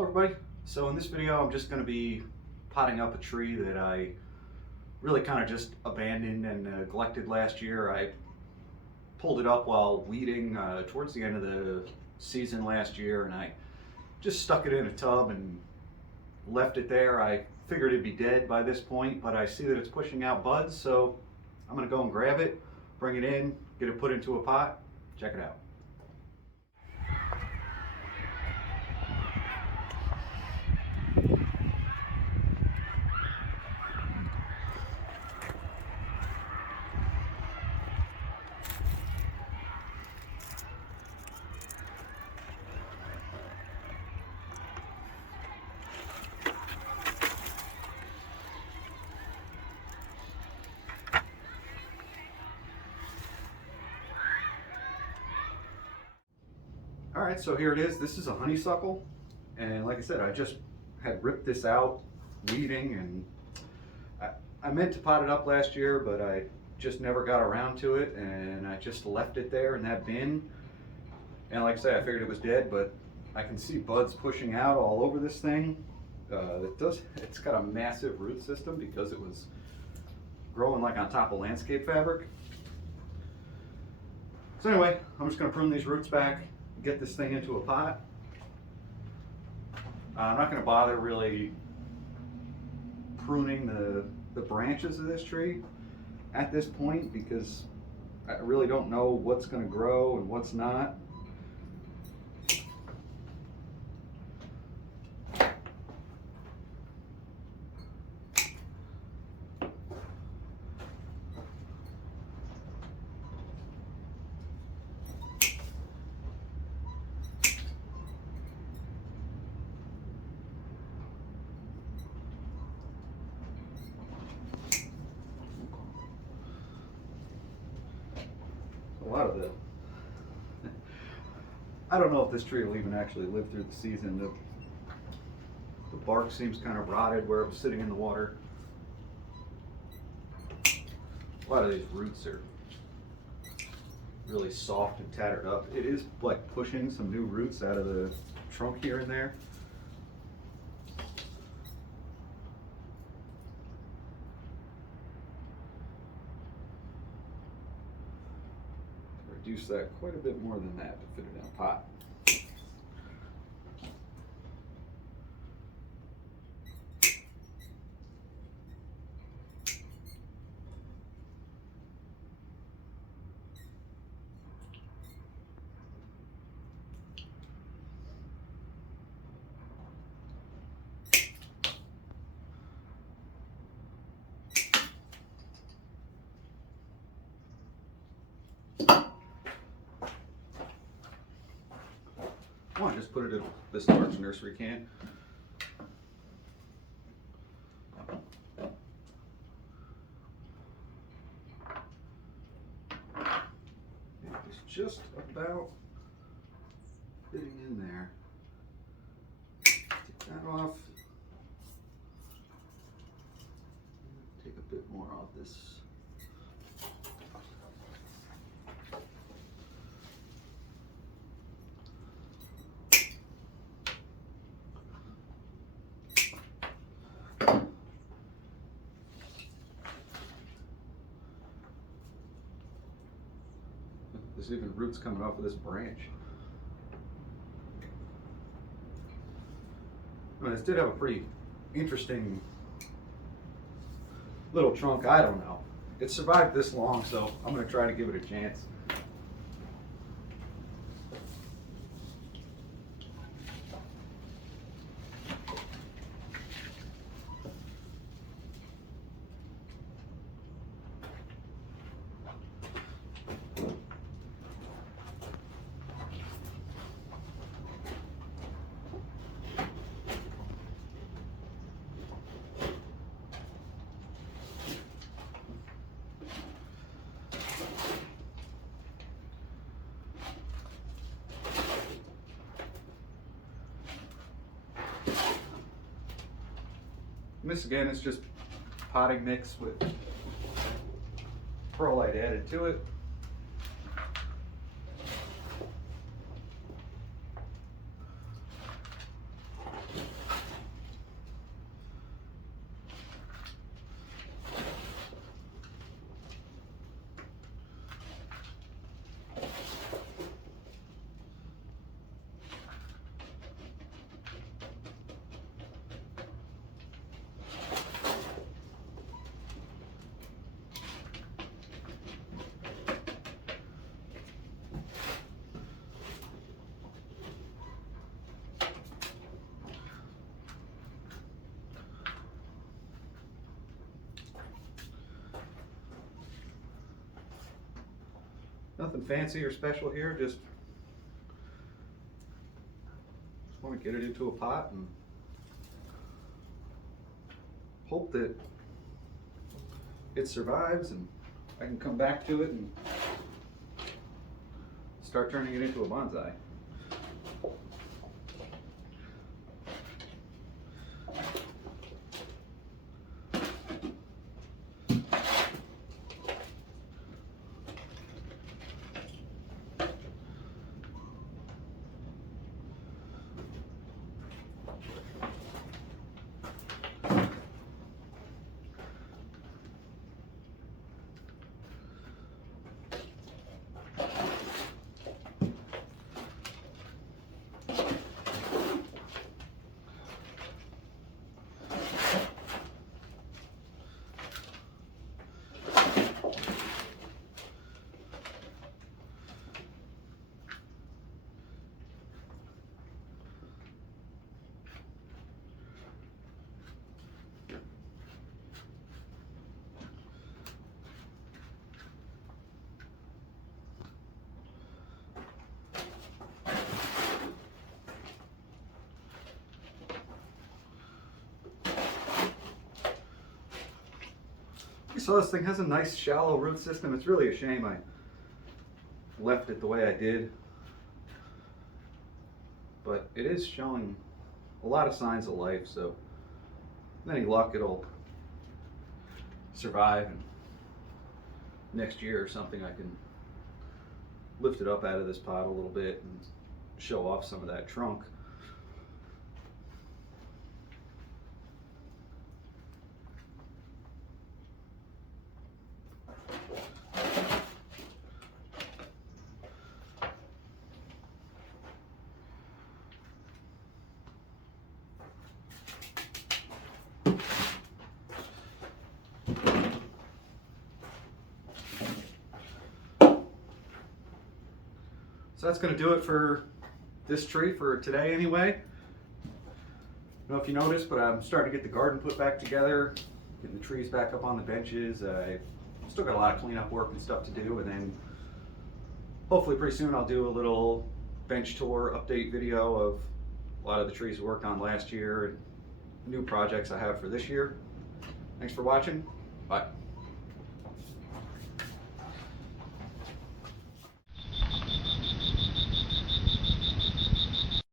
Hello everybody. So in this video I'm just going to be potting up a tree that I really kind of just abandoned and neglected last year. I pulled it up while weeding towards the end of the season last year, and I just stuck it in a tub and left it there. I figured it'd be dead by this point, but I see that it's pushing out buds, so I'm going to go and grab it, bring it in, get it put into a pot, check it out. All right, so here it is. This is a honeysuckle, and like I said, I just had ripped this out weeding, and I meant to pot it up last year, but I just never got around to it, and I just left it there in that bin. And like I say, I figured it was dead, but I can see buds pushing out all over this thing. It's got a massive root system because it was growing like on top of landscape fabric. So anyway, I'm just gonna prune these roots back, get this thing into a pot. I'm not going to bother really pruning the branches of this tree at this point because I really don't know what's going to grow and what's not. A lot of I don't know if this tree will even actually live through the season. The bark seems kind of rotted where it was sitting in the water. A lot of these roots are really soft and tattered up. It is like pushing some new roots out of the trunk here and there. Reduce that quite a bit more than that to fit it in a pot. I just put it in this large nursery can. It's just about fitting in there. Take that off. Take a bit more off this. There's even roots coming off of this branch. I mean, this did have a pretty interesting little trunk. I don't know. It survived this long, so I'm going to try to give it a chance. And this again is just potting mix with perlite added to it. Nothing fancy or special here, just want to get it into a pot and hope that it survives and I can come back to it and start turning it into a bonsai. So this thing has a nice shallow root system. It's really a shame I left it the way I did, but it is showing a lot of signs of life, so with any luck it'll survive, and next year or something I can lift it up out of this pot a little bit and show off some of that trunk. So that's going to do it for this tree for today anyway. I don't know if you noticed, but I'm starting to get the garden put back together, getting the trees back up on the benches. I still got a lot of cleanup work and stuff to do, and then hopefully pretty soon I'll do a little bench tour update video of a lot of the trees we worked on last year and new projects I have for this year. Thanks for watching. Bye.